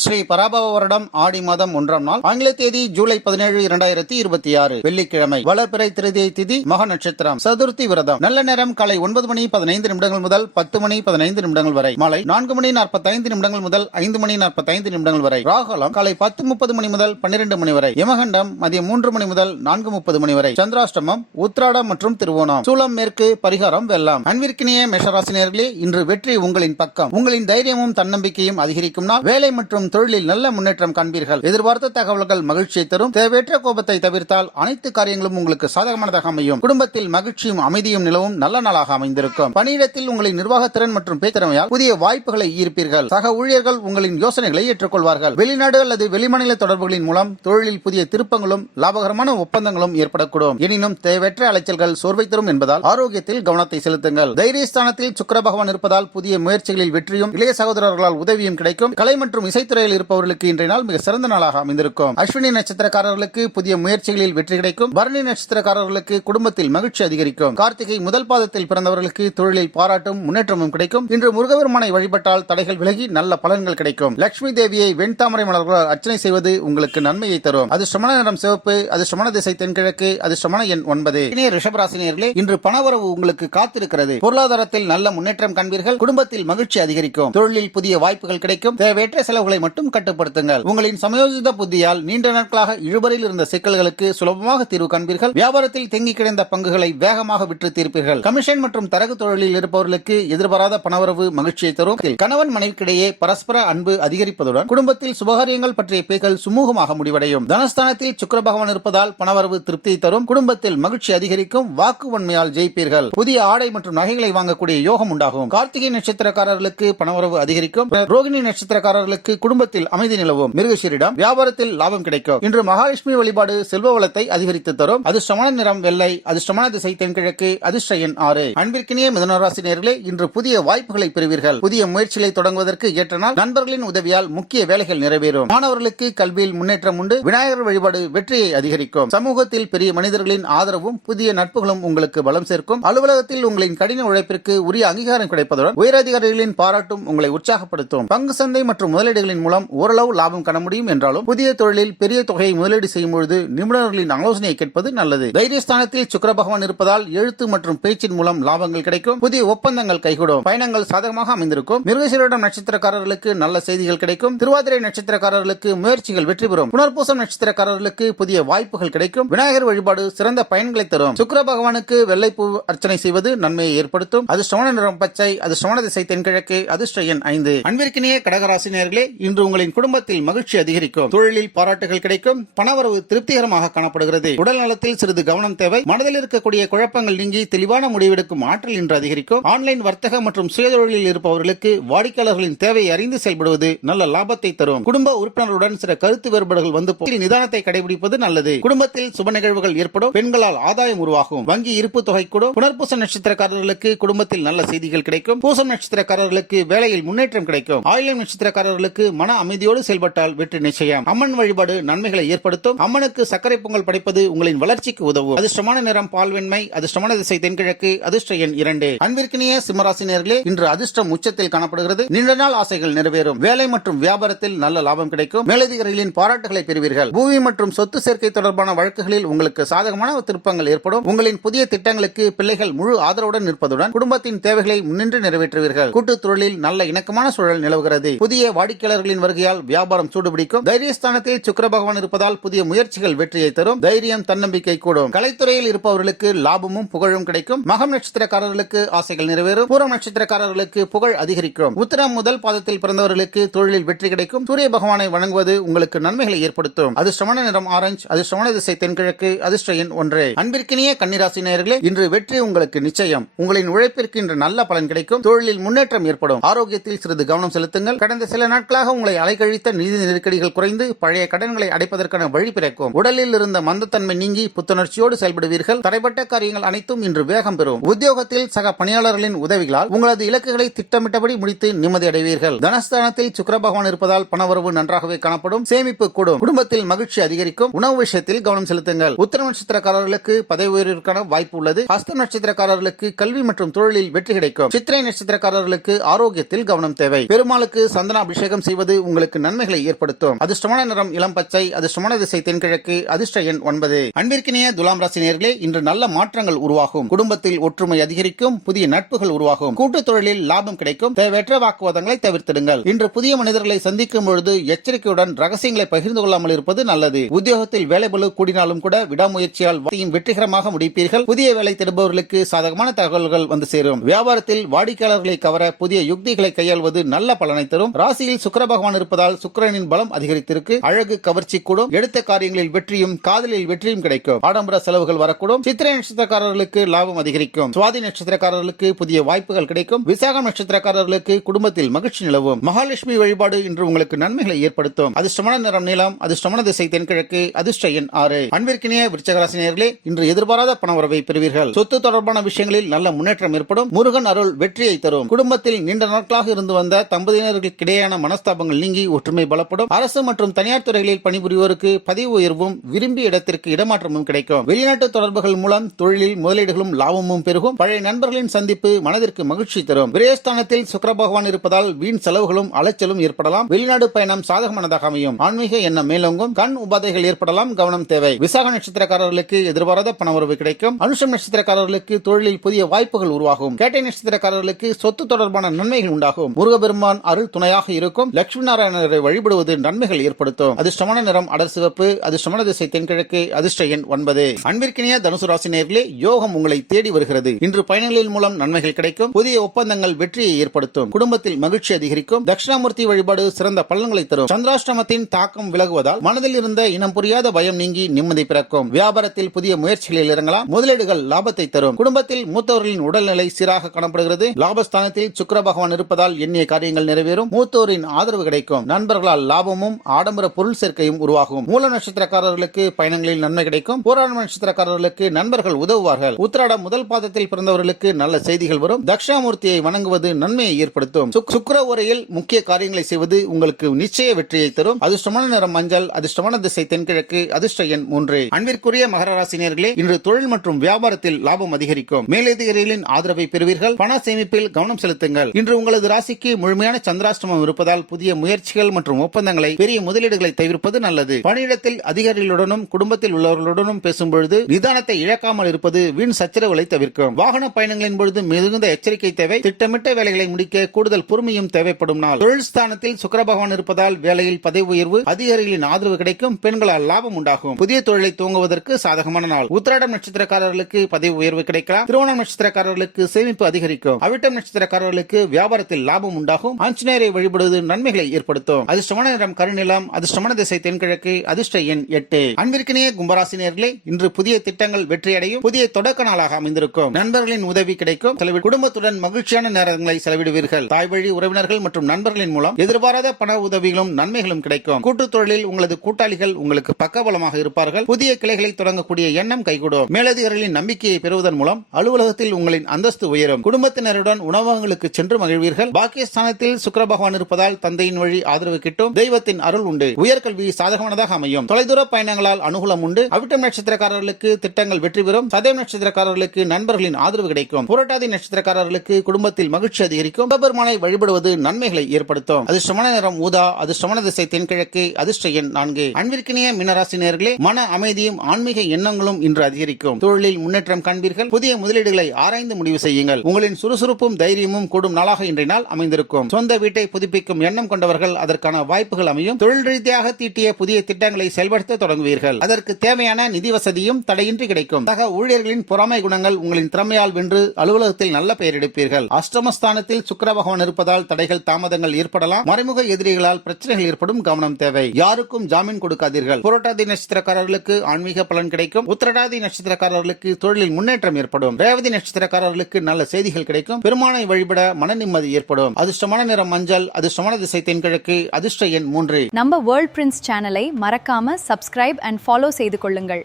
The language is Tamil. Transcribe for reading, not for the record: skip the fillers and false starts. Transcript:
ஸ்ரீ பராபவ வருடம் ஆடி மாதம் 1ஆம் நாள் ஆங்கில தேதி ஜூலை 17, 2026 வெள்ளிக்கிழமை வளர்பிறை திருதியை திதி மக நட்சத்திரம் சதுர்த்தி விரதம். நல்ல நேரம் காலை 9 மணி 15 நிமிடங்கள் முதல் 10 மணி 15 நிமிடங்கள் வரை. மாலை 4 மணி 45 நிமிடங்கள் முதல் 5 மணி 45 நிமிடங்கள் வரை. ராகுகாலம் காலை 10:30 மணி முதல் 12 மணி வரை. யமகண்டம் மதியம் 3 மணி முதல் 4:30 மணி வரை. சந்திராஷ்டமம் உத்திராடம் மற்றும் திருவோணம். சூலம் மேற்கு. பரிகாரம் வெள்ளம். அன்பிற்கினிய மேஷராசினியர்களே, இன்று வெற்றி உங்களின் பக்கம். உங்களின் தைரியமும் தன்னம்பிக்கையும் அதிகரிக்கும் நாள். வேலை மற்றும் தொழிலில் நல்ல முன்னேற்றம் காண்பீர்கள். எதிர்பார்த்த தகவல்கள் மகிழ்ச்சியை தரும். தேவையற்ற கோபத்தை தவிர்த்தால் அனைத்து காரியங்களும் உங்களுக்கு சாதகமானதாக அமையும். குடும்பத்தில் மகிழ்ச்சியும் அமைதியும் நிலவும் நல்ல நாளாக அமைந்திருக்கும். பணியிடத்தில் உங்களின் நிர்வாகத்திறன் மற்றும் பேச்சிறமையால் புதிய வாய்ப்புகளை ஈர்ப்பீர்கள். சக ஊழியர்கள் உங்களின் யோசனைகளை ஏற்றுக்கொள்வார்கள். வெளிநாடு அல்லது வெளிமாநில தொடர்புகளின் மூலம் தொழிலில் புதிய திருப்பங்களும் லாபகரமான ஒப்பந்தங்களும் ஏற்படக்கூடும். எனினும் தேவையற்ற அலைச்சல்கள் சோர்வை தரும் என்பதால் ஆரோக்கியத்தில் கவனத்தை செலுத்துங்கள். தைரியஸ்தானத்தில் சுக்கிர பகவான் இருப்பதால் புதிய முயற்சிகளில் வெற்றியும் இளைய சகோதரர்களால் உதவியும் கிடைக்கும். கலை மற்றும் இசைத்துறையில் இருப்பவர்களுக்கு இன்றைய நாள் மிக சிறந்த நாளாக அமைந்திருக்கும். அஸ்வினி நட்சத்திரக்காரர்களுக்கு புதிய முயற்சிகளில் வெற்றி கிடைக்கும். பரணி நட்சத்திரக்காரர்களுக்கு குடும்பத்தில் மகிழ்ச்சி அதிகரிக்கும். கார்த்திகை முதல் பாதத்தில் பிறந்தவர்களுக்கு தொழிலில் பாராட்டும் முன்னேற்றமும் கிடைக்கும். இன்று முருகபெருமானை வழிபட்டால் தடைகள் விலகி நல்ல பலன்கள் கிடைக்கும். லட்சுமி தேவியை வெண்தாமரை மலர்களால் அர்ச்சனை செய்வது உங்களுக்கு நன்மையை தரும். அதிர்ஷ்டமான நிறம் சிவப்பு. அதிர்ஷ்டமான திசை தென்கிழக்கு. அதிர்ஷ்டமான எண் 9. ரிஷபராசினியர்களே, இன்று பணவரவு உங்களுக்கு காத்திருக்கிறது. பொருளாதாரத்தில் நல்ல முன்னேற்றம் காண்பீர்கள். குடும்பத்தில் மகிழ்ச்சி அதிகரிக்கும். தொழிலில் புதிய வாய்ப்புகள் கிடைக்கும். தேவையற்ற செலவுகளை மட்டும் கட்டுப்படுத்துங்கள். உங்களின் சமயோஜித புத்தியால் நீண்ட நாட்களாக இழுபறியில் இருந்த சிக்கல்களுக்கு சுலபமாக தீர்வு காண்பீர்கள். வியாபாரத்தில் தேங்கி கிடந்த பங்குகளை வேகமாக விற்று தீர்ப்பீர்கள். கமிஷன் மற்றும் தரகு தொழிலில் இருப்பவர்களுக்கு எதிர்பாராத பணவரவு மகிழ்ச்சியை தரும். கணவன் மனைவிக்கிடையே பரஸ்பர அன்பு அதிகரிப்பதுடன் குடும்பத்தில் சுபகாரியங்கள் பற்றிய பேச்சுகள் சுமூகமாக முடிவடையும். தனஸ்தானத்தில் சுக்கிர பகவான் இருப்பதால் பணவரவு திருப்தியை தரும். குடும்பத்தில் மகிழ்ச்சி அதிகரிக்கும். வாக்கு வன்மையால் ஜெயிப்பீர்கள். புதிய ஆடை மற்றும் நகைகளை வாங்கக்கூடிய யோகம் உண்டாகும். கார்த்திகை நட்சத்திரக்காரர்களுக்கு பணவரவு அதிகரிக்கும். ரோகிணி நட்சத்திரக்காரர்களுக்கு குடும்பத்தில் அமைதி நிலவும். மிருகசீரிடம் வியாபாரத்தில் லாபம் கிடைக்கும். இன்று மகாலட்சுமி வழிபாடு செல்வ வளத்தை அதிகரித்து தரும். அதிர்ஷ்டமான நிறம் வெள்ளை. அதிர்ஷ்டமான திசை தென்கிழக்கு. அதிர்ஷ்ட எண் 6. அன்பிற்கினிய மிதுனராசினியர்களே, இன்று புதிய வாய்ப்புகளை பெறுவீர்கள். புதிய முயற்சிகளை தொடங்குவதற்கு ஏற்ற நாள். நண்பர்களின் உதவியால் முக்கிய வேலைகள் நிறைவேறும். மாணவர்களுக்கு கல்வியில் முன்னேற்றம் உண்டு. விநாயகர் வழிபாடு வெற்றியை அதிகரிக்கும். சமூகத்தில் பெரிய மனிதர்களின் ஆதரவும் புதிய நட்புகளும் உங்களுக்கு பலம் சேர்க்கும். அலுவலகத்தில் உங்களின் கடின உழைப்பிற்கு உரிய அங்கீகாரம் கிடைப்பதுடன் உயரதிகாரிகளின் பாராட்டும் உங்களை உற்சாகப்படுத்தும். பங்கு சந்தை மற்றும் முதலீடுகளின் மூலம் ஓரளவு லாபம் காண முடியும் என்றாலும் புதிய தொழிலில் பெரிய தொகையை முதலீடு செய்யும் பொழுது நிபுணர்களின் ஆலோசனையை கேட்பது நல்லது. தைரியஸ்தானத்தில் சுக்கிர பகவான் இருப்பதால் எழுத்து மற்றும் பேச்சின் மூலம் லாபங்கள் கிடைக்கும். புதிய ஒப்பந்தங்கள் கைகூடும். பயணங்கள் சாதகமாக அமைந்திருக்கும். மிருகசீரிடம் நட்சத்திரக்காரர்களுக்கு நல்ல செய்திகள் கிடைக்கும். திருவாதிரை நட்சத்திரக்காரர்களுக்கு முயற்சிகள் வெற்றி பெறும். புனர்பூசம் நட்சத்திரக்காரர்களுக்கு புதிய வாய்ப்புகள் கிடைக்கும். விநாயகர் வழிபாடு சிறந்த பயன்களை தரும். சுக்கிர பகவானுக்கு வெள்ளைப்பூ அர்ச்சனை செய்வது நன்மையை ஏற்படுத்தும். அதிர்ஷ்டமான நிறம் பச்சை. அதிர்ஷ்டமான திசை தென்கிழக்கு. அதிர்ஷ்ட எண் 5. அன்பிற்கினிய கடகராசினியர்களே, இன்று உங்களின் குடும்பத்தில் மகிழ்ச்சி அதிகரிக்கும். தொழிலில் பாராட்டுகள் கிடைக்கும். பணவரவு திருப்திகரமாக காணப்படுகிறது. உடல் நலத்தில் சிறிது கவனம் தேவை. மனதில் இருக்கக்கூடிய குழப்பங்கள் நீங்கி தெளிவான முடிவெடுக்கும் ஆற்றல் இன்று அதிகரிக்கும். ஆன்லைன் வர்த்தக மற்றும் சுயதொழிலில் இருப்பவர்களுக்கு வாடிக்கையாளர்களின் தேவையை அறிந்து செயல்படுவது நல்ல லாபத்தை தரும். குடும்ப உறுப்பினர்களுடன் சில கருத்து வேறுபாடுகள் வந்து நிதானத்தை கடைபிடிப்பது நல்லது. குடும்பத்தில் சுப நிகழ்வுகள் ஏற்படும். பெண்களால் ஆதாயம் உருவாகும். வங்கி இருப்பு தொகை கூடும். புனர்பூச நட்சத்திரக்காரர்களுக்கு குடும்பத்தில் நல்ல செய்திகள் கிடைக்கும். பூசம் நட்சத்திரக்காரர்களுக்கு வேலையில் முன்னேற்றம் கிடைக்கும். ஆயிலம் நட்சத்திரக்காரர்களுக்கு மன அமைதியோடு செயல்பட்டால் வெற்றி நிச்சயம். அம்மன் வழிபாடு நன்மைகளை ஏற்படுத்தும். அம்மனுக்கு சர்க்கரை பொங்கல் படைப்பது உங்களின் வளர்ச்சிக்கு உதவும். அதிர்ஷ்டமான நிறம் பால்வெண்மை. அதிர்ஷ்டமான திசை தென்கிழக்கு. அதிர்ஷ்ட எண் 2. அன்பிற்கினிய சிம்மராசினியர்களே, இன்று அதிர்ஷ்டம் உச்சத்தில் காணப்படுகிறது. நீண்ட நாள் ஆசைகள் நிறைவேறும். வேலை மற்றும் வியாபாரத்தில் நல்ல லாபம் கிடைக்கும். மேலதிகாரிகளின் பாராட்டுகளை பெறுவீர்கள். பூமி மற்றும் சொத்து சேர்க்கை தொடர்பான வழக்குகளில் உங்களுக்கு சாதகமான திருப்பங்கள் ஏற்படும். உங்களின் புதிய திட்டங்களுக்கு பிள்ளைகள் முழு ஆதரவுடன் நிற்பதுடன் குடும்பத்தின் தேவைகளை முன்னின்று நிறைவேற்றுவீர்கள். கூட்டுத் தொழிலில் நல்ல இணக்கமான சூழல் நிலவுகிறது. புதிய வாடிக்கையாளர்களின் வருகையால் வியாபாரம் சூடுபிடிக்கும். தைரியஸ்தானத்தில் சுக்கிர பகவான் இருப்பதால் புதிய முயற்சிகள் வெற்றியை தரும். தைரியம் தன்னம்பிக்கை கூடும். கலைத்துறையில் இருப்பவர்களுக்கு லாபமும் புகழும் கிடைக்கும். மகம் நட்சத்திரக்காரர்களுக்கு ஆசைகள் நிறைவேறும். பூரம் நட்சத்திரக்காரர்களுக்கு புகழ் அதிகரிக்கும். உத்திரம் முதல் பாதத்தில் பிறந்தவர்களுக்கு தொழிலில் வெற்றி கிடைக்கும். சூரிய பகவானை வணங்குவது உங்களுக்கு நன்மைகளை ஏற்படுத்தும். அதிர்ஷ்டமான நிறம் ஆரஞ்சு. அதிர்ஷ்டமான திசை தென்கிழக்கு. அதிர்ஷ்ட எண் 1. அன்பிற்கினிய கன்னிராசி நேயர்களே, இன்று வெற்றி உங்களுக்கு நிச்சயம். உங்களின் உழைப்பிற்கு இன்று நல்ல பலன் கிடைக்கும். தொழிலில் முன்னேற்றம் ஏற்படும். ஆரோக்கியத்தில் சிறிது கவனம் செலுத்துங்கள். கடந்த சில நாட்களாக உங்களை அலைக்கழித்த நிதி நெருக்கடிகள் குறைந்து பழைய கடன்களை அடைப்பதற்கான வழி பிறக்கும். உடலில் இருந்த மந்தத்தன்மை நீங்கி புத்துணர்ச்சியோடு செயல்படுவீர்கள். தடைப்பட்ட காரியங்கள் அனைத்தும் இன்று வேகம் பெறும். உத்தியோகத்தில் சக பணியாளர்களின் உதவிகளால் உங்களது இலக்குகளை திட்டமிட்டபடி முடித்து நிம்மதி அடைவீர்கள். தனஸ்தானத்தில் சுக்கிர பகவான் இருப்பதால் பணவரவு நன்றாகவே காணப்படும். சேமிப்பு கூடும். குடும்பத்தில் மகிழ்ச்சி அதிகரிக்கும். உணவு விஷயத்தில் கவனம் செலுத்துங்கள். உத்திர நட்சத்திரக்காரர்களுக்கு பதவி உயர்விற்கான வாய்ப்பு உள்ளது. ஹஸ்த நட்சத்திரக்காரர்களுக்கு கல்வி மற்றும் தொழிலில் வெற்றி கிடைக்கும். சித்திரை நட்சத்திரக்காரர்களுக்கு ஆரோக்கியத்தில் கவனம் தேவை. பெருமாளுக்கு சந்தன அபிஷேகம் செய்வது செய்வது உங்களுக்கு நன்மைகளை ஏற்படுத்தும். அதிர்ஷ்டமான நிறம் இளம் பச்சை. அதிர்ஷ்டமான திசை தென்கிழக்கு. அதிர்ஷ்ட எண் 9. அன்பிற்கினிய துலாம் ராசி நேயர்களே, இன்று நல்ல மாற்றங்கள் உருவாகும். குடும்பத்தில் ஒற்றுமை அதிகரிக்கும். புதிய நட்புகள் உருவாகும். கூட்டுத் தொழிலில் லாபம் கிடைக்கும். தேவையற்ற வாக்குவாதங்களை தவிர்த்திடுங்கள். இன்று புதிய மனிதர்களை சந்திக்கும் பொழுது எச்சரிக்கையுடன் ரகசியங்களை பகிர்ந்து கொள்ளாமல் இருப்பது நல்லது. உத்தியோகத்தில் வேலைபளு கூடினாலும் கூட விடாமுயற்சியால் வெற்றிகரமாக முடிப்பீர்கள். புதிய வேலை தேடுபவர்களுக்கு சாதகமான தகவல்கள் வந்து சேரும். வியாபாரத்தில் வாடிக்கையாளர்களை கவர புதிய யுக்திகளை கையாள்வது நல்ல பலனை தரும். ராசியில் சுக்கிர பகவான் இருப்பதால் சுக்கிரனின் பலம் அதிகரித்திருக்கு. அழகு கவர்ச்சி கூடும். எடுத்த காரியங்களில் வெற்றியும் காதலில் வெற்றியும் கிடைக்கும். ஆடம்பர செலவுகள் வரக்கூடும். சித்திரை நட்சத்திரக்காரர்களுக்கு லாபம் அதிகரிக்கும். சுவாதி நட்சத்திரக்காரர்களுக்கு புதிய வாய்ப்புகள் கிடைக்கும். விசாகம் நட்சத்திரக்காரர்களுக்கு குடும்பத்தில் மகிழ்ச்சி நிலவும். மகாலட்சுமி வழிபாடு இன்று உங்களுக்கு நன்மைகளை ஏற்படுத்தும். அதிர்ஷ்டமான நிறம் நீலம். அதிர்ஷ்டமான திசை தென்கிழக்கு. அதிர்ஷ்ட எண் 6. அன்பிற்கினிய விருச்சிக ராசி நேயர்களே, இன்று எதிர்பாராத பணவரவை பெறுவீர்கள். சொத்து தொடர்பான விஷயங்களில் நல்ல முன்னேற்றம் ஏற்படும். முருகன் அருள் வெற்றியை தரும். குடும்பத்தில் நீண்ட நாட்களாக இருந்து வந்த தம்பதியினர்களுக்கிடையேயான மனஸ்தாபங்கள் நீங்கி ஒற்றுமை பலப்படும். அரசு மற்றும் தனியார் துறைகளில் பணிபுரிவோருக்கு பதவி உயர்வும் விரும்பிய இடத்திற்கு இடமாற்றமும் கிடைக்கும். வெளிநாட்டு தொடர்புகள் மூலம் தொழிலில் முதலீடுகளும் லாபமும் பெருகும். பழைய நண்பர்களின் சந்திப்பு மனதிற்கு மகிழ்ச்சி தரும். விரயஸ்தானத்தில் சுக்கிர பகவான் இருப்பதால் வீண் செலவுகளும் அலைச்சலும் ஏற்படலாம். வெளிநாடு பயணம் சாதகமானதாக அமையும். ஆன்மீக எண்ணம் மேலோங்கும். கண் உபாதைகள் ஏற்படலாம். கவனம் தேவை. விசாக நட்சத்திரக்காரர்களுக்கு எதிர்பாராத பணவரவு கிடைக்கும். அனுஷம் நட்சத்திரக்காரர்களுக்கு தொழிலில் புதிய வாய்ப்புகள் உருவாகும். கேட்டை நட்சத்திரக்காரர்களுக்கு சொத்து தொடர்பான நன்மைகள் உண்டாகும். முருகபெருமான் அருள் துணையாக இருக்கும். லட்சுமி நாராயணரை வழிபடுவது நன்மைகள் ஏற்படுத்தும். அதிர்ஷ்டமான நிறம் அடர் சிவப்பு. அதிர்ஷ்டமான திசை தென்கிழக்கு. அதிர்ஷ்ட எண் 9. அன்பிற்கினிய தனுசு ராசி நேயர்களே, யோகம் உங்களை தேடி வருகிறது. இன்று பயணங்களின் மூலம் நன்மைகள் கிடைக்கும். புதிய ஒப்பந்தங்கள் வெற்றியை ஏற்படுத்தும். குடும்பத்தில் மகிழ்ச்சி அதிகரிக்கும். தட்சிணாமூர்த்தி வழிபாடு சிறந்த பலன்களை தரும். சந்திராஷ்டமத்தின் தாக்கம் விலகுவதால் மனதில் இருந்த இனம் புரியாத பயம் நீங்கி நிம்மதி பிறக்கும். வியாபாரத்தில் புதிய முயற்சிகளில் இறங்கலாம். முதலீடுகள் லாபத்தை தரும். குடும்பத்தில் மூத்தவர்களின் உடல்நிலை சீராக காணப்படுகிறது. லாபஸ்தானத்தில் சுக்கிர பகவான் இருப்பதால் எண்ணிய காரியங்கள் நிறைவேறும். மூத்தோரின் ஆதரவு கிடைக்கும். நண்பர்களால் லாபமும் ஆடம்பர பொருள் சேர்க்கையும் உருவாகும். மூல நட்சத்திரக்காரர்களுக்கு பயணங்களில் நன்மை கிடைக்கும். பூராட நட்சத்திரக்காரர்களுக்கு நண்பர்கள் உதவுவார்கள். உத்திராடம் முதல் பாதத்தில் பிறந்தவர்களுக்கு நல்ல செய்திகள் வரும். தட்சிணாமூர்த்தியை வணங்குவது நன்மையை ஏற்படுத்தும். சுக்கிர உரையில் முக்கிய காரியங்களை செய்வது உங்களுக்கு நிச்சய வெற்றியை தரும். அதிர்ஷ்டமான நிறம் மஞ்சள். அதிர்ஷ்டமான திசை தென்கிழக்கு. அதிர்ஷ்ட எண் 3. அன்பிற்குரிய மகர ராசி நேயர்களே, இன்று தொழில் மற்றும் வியாபாரத்தில் லாபம் அதிகரிக்கும். மேலதிகாரிகளின் ஆதரவை பெறுவீர்கள். பண சேமிப்பில் கவனம் செலுத்துங்கள். இன்று உங்களது ராசிக்கு முழுமையான சந்திராஷ்டமம் இருப்பதால் புதிய முயற்சிகள் மற்றும் ஒப்பந்தங்களை பெரிய முதலீடுகளை தவிர்ப்பது நல்லது. பணியிடத்தில் அதிகாரிகளுடனும் குடும்பத்தில் உள்ளவர்களுடனும் பேசும்பொழுது நிதானத்தை இழக்காமல் இருப்பது வீண் சச்சரவுகளை தவிர்க்கும். வாகன பயணங்களின் பொழுது மிகுந்த எச்சரிக்கை தேவை. திட்டமிட்ட வேலைகளை முடிக்க கூடுதல் பொறுமையும் தேவைப்படும் நாள். தொழில் ஸ்தானத்தில் சுக்கிர பகவான் இருப்பதால் வேலையில் பதவி உயர்வு, அதிகாரிகளின் ஆதரவு கிடைக்கும். பெண்களால் லாபம் உண்டாகும். புதிய தொழிலை துவங்குவதற்கு சாதகமான நாள். உத்திராடம் நட்சத்திரக்காரர்களுக்கு பதவி உயர்வு கிடைக்கலாம். திருவோணம் நட்சத்திரக்காரர்களுக்கு சேமிப்பு அதிகரிக்கும். அவிட்டம் நட்சத்திரக்காரர்களுக்கு வியாபாரத்தில் லாபம் உண்டாகும். ஆஞ்சநேயரை வழிபடுவது நன்மைகளை ஏற்படுத்தும். அதிர்ஷ்டமான நிறம் கருநிலம். அதிர்ஷ்டமான திசை தென்கிழக்கு. அதிர்ஷ்ட எண் 8. அன்பிற்கினிய கும்பராசி நேயர்களே, இன்று புதிய திட்டங்கள் வெற்றியடையும். புதிய தொடக்க நாளாக அமைந்திருக்கும். நண்பர்களின் உதவி கிடைக்கும். குடும்பத்துடன் மகிழ்ச்சியான நேரங்களை செலவிடுவீர்கள். தாய் வழி உறவினர்கள் மற்றும் நண்பர்களின் மூலம் எதிர்பாராத பண உதவிகளும் நன்மைகளும் கிடைக்கும். கூட்டுத் தொழிலில் உங்களது கூட்டாளிகள் உங்களுக்கு பக்கபலமாக இருப்பார்கள். புதிய கிளைகளை தொடங்கக்கூடிய எண்ணம் கைகூடும். மேலதிகாரிகளின் நம்பிக்கையை பெறுவதன் மூலம் அலுவலகத்தில் உங்களின் அந்தஸ்து உயரும். குடும்பத்தினருடன் உணவகங்களுக்கு சென்று மகிழ்வீர்கள். பாக்கியஸ்தானத்தில் சுக்கிர பகவான் இருப்பதால் தந்தையின் வழி ஆதரவு கிட்டும். தெய்வத்தின் அருள் உண்டு. உயர்கல்வி சாதகமானதாக அமையும். தொலைதூர பயணங்களால் அனுகூலம் உண்டு. அவிட்டம் நட்சத்திரக்காரர்களுக்கு திட்டங்கள் வெற்றி பெறும். சதயம் நட்சத்திரக்காரர்களுக்கு நண்பர்களின் ஆதரவு கிடைக்கும். புரட்டாதி நட்சத்திரக்காரர்களுக்கு குடும்பத்தில் மகிழ்ச்சி அதிகரிக்கும். பெருமானை வழிபடுவது நன்மைகளை ஏற்படுத்தும். அதிர்ஷ்டமான நிறம் ஊதா. அதிர்ஷ்டமான திசை தென்கிழக்கு. அதிர்ஷ்ட எண் 4. அன்பிற்கினிய மீனராசி நேயர்களே, மன அமைதியும் ஆன்மீக எண்ணங்களும் இன்று அதிகரிக்கும். தொழிலில் முன்னேற்றம் காண்பீர்கள். புதிய முதலீடுகளை ஆராய்ந்து முடிவு செய்யுங்கள். உங்களின் சுறுசுறுப்பும் தைரியமும் கூடும் நாளாக இன்றைய நாள் அமைந்திருக்கும். சொந்த வீட்டை புதுப்பிக்கும் எண்ணம் கொண்டவர்கள் அதற்கான வாய்ப்புகள் அமையும். தொழில் ரீதியாக தீட்டிய புதிய திட்டங்களை செயல்படுத்த தொடங்குவீர்கள். அதற்கு தேவையான நிதி வசதியும் தடையின்றி கிடைக்கும். சக ஊழியர்களின் பொறாமை குணங்கள் உங்களின் திறமையால் வென்று அலுவலகத்தில் நல்ல பெயர் எடுப்பீர்கள். அஷ்டமஸ்தானத்தில் சுக்கிர பகவான் இருப்பதால் தடைகள் தாமதங்கள் ஏற்படலாம். மறைமுக எதிரிகளால் பிரச்சனைகள் ஏற்படும். கவனம் தேவை. யாருக்கும் ஜாமீன் கொடுக்காதீர்கள். புரட்டாதி நட்சத்திரக்காரர்களுக்கு ஆன்மீக பலன் கிடைக்கும். உத்திரட்டாதி நட்சத்திரக்காரர்களுக்கு தொழிலில் முன்னேற்றம் ஏற்படும். ரேவதி நட்சத்திரக்காரர்களுக்கு நல்ல செய்திகள் கிடைக்கும். பெருமானை வழிபட மன நிம்மதி ஏற்படும். அதிர்ஷ்டமான நிறம் மஞ்சள். அதிர்ஷ்டமான திசை தென்கிழக்கு. அதிர்ஷ்ட எண் 3. நம்ம வேர்ல்ட் பிரின்ஸ் சேனலை மறக்காம சப்ஸ்கிரைப் அண்ட் ஃபாலோ செய்து கொள்ளுங்கள்.